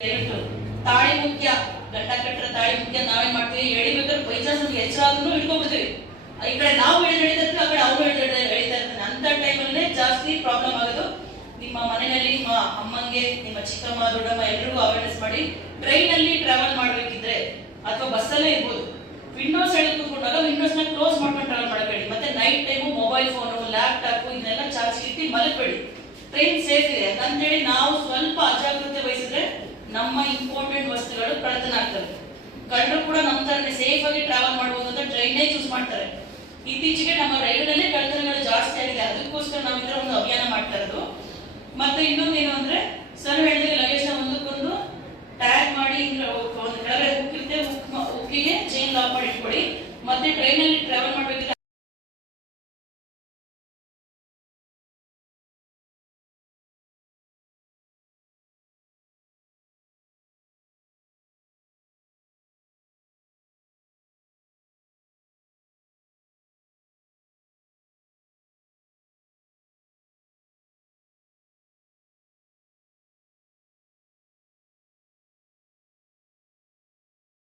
ತಾಳಿ ಮುಖ್ಯ. ಗಂಡ ಕಟ್ಟರ ತಾಳಿ ಮುಖ್ಯ. ನಾವೇನ್ ಮಾಡ್ತೀವಿ. ಎಳಿಬೇಕಾದ್ರೆ ಬೈಚಾನ್ಸ್ ನಮ್ಗೆ ಹೆಚ್ಚಾದ್ರೂ ಇಟ್ಕೊಂಡ್ಬಿಡ್ತೀವಿ ಈ ಕಡೆ ನಾವು ಎಳೆದು ಎಳಿತಿರ್ತೀವಿ ಆ ಕಡೆ ಅವರು ಎಳೆದು ಎಳಿತಾ ಇರ್ತಾನೆ ಅಂತ ಟೈಮಲ್ಲೇ ಜಾಸ್ತಿ ಪ್ರಾಬ್ಲಮ್ ಆಗೋದು ನಿಮ್ಮ ಮನೆಯಲ್ಲಿ, ನಿಮ್ಮ ಅಮ್ಮಂಗೆ, ನಿಮ್ಮ ಚಿಕ್ಕಮ್ಮ, ದೊಡ್ಡಮ್ಮ ಎಲ್ರಿಗೂ ಅವೇರ್ನೆಸ್ ಮಾಡಿ ಟ್ರೈನ್ ಅಲ್ಲಿ ಟ್ರಾವೆಲ್ ಮಾಡ್ಬೇಕಿದ್ರೆ ಅಥವಾ ಬಸ್ಸಲ್ಲೇ ಇರ್ಬೋದು. ವಿಂಡೋಸ್ ಹೇಳಿ ಕೂತ್ಕೊಂಡಾಗ ವಿಂಡೋಸ್ನ ಕ್ಲೋಸ್ ಮಾಡ್ಕೊಂಡು ಟ್ರಾವೆಲ್ ಮಾಡಬೇಡಿ. ಮತ್ತೆ night time mobile phone laptop ಇದನ್ನೆಲ್ಲ ಚಾರ್ಜ್ ಇಟ್ಟು ಮಲಗಬೇಡಿ ಟ್ರೈನ್ ಸೇಫ್ ಇದೆ. ಅಂತೇಳಿ ನಾವು ಸ್ವಲ್ಪ ಅಜಾಗ್ರತೆ ನಮ್ಮ ಇಂಪಾರ್ಟೆಂಟ್ ವಸ್ತುಗಳು ಕಳ್ಳತನ ಆಗ್ತವೆ. ಕಳ್ಳರು ಕೂಡ ನಮ್ಮ ತರನೇ ಸೇಫ್ ಆಗಿ ಟ್ರಾವೆಲ್ ಮಾಡಬಹುದು ಅಂತ ಟ್ರೈನ್ನೇ ಚೂಸ್ ಮಾಡ್ತಾರೆ. ಇತ್ತೀಚೆಗೆ ನಮ್ಮ ರೈಲಿನಲ್ಲೇ ಕಳ್ಳತನಗಳು ಜಾಸ್ತಿ ಆಗಿದೆ. ಅದಕ್ಕೋಸ್ಕರ ನಾವು ಇದರ ಒಂದು ಅಭಿಯಾನ ಮಾಡ್ತಾ ಇರೋದು. ಮತ್ತೆ ಇನ್ನೊಂದು ಏನು ಅಂದ್ರೆ, ಸರ್ ಹೇಳಿದ್ರೆ ಲಗೇಜ್ ಒಂದಕ್ಕೊಂದು ಟ್ಯಾಗ್ ಮಾಡಿ ಒಂದು ಕೆಳಗಡೆ ಹುಕ್ಕಿರುತ್ತೆ ಹುಕ್ಕಿಗೆ ಚೈನ್ ಲಾಕ್ ಮಾಡಿ ಇಟ್ಕೊಳ್ಳಿ. ಮತ್ತೆ ಟ್ರೈನಲ್ಲಿ ಟ್ರಾವೆಲ್ ಮಾಡ್ಬೇಕು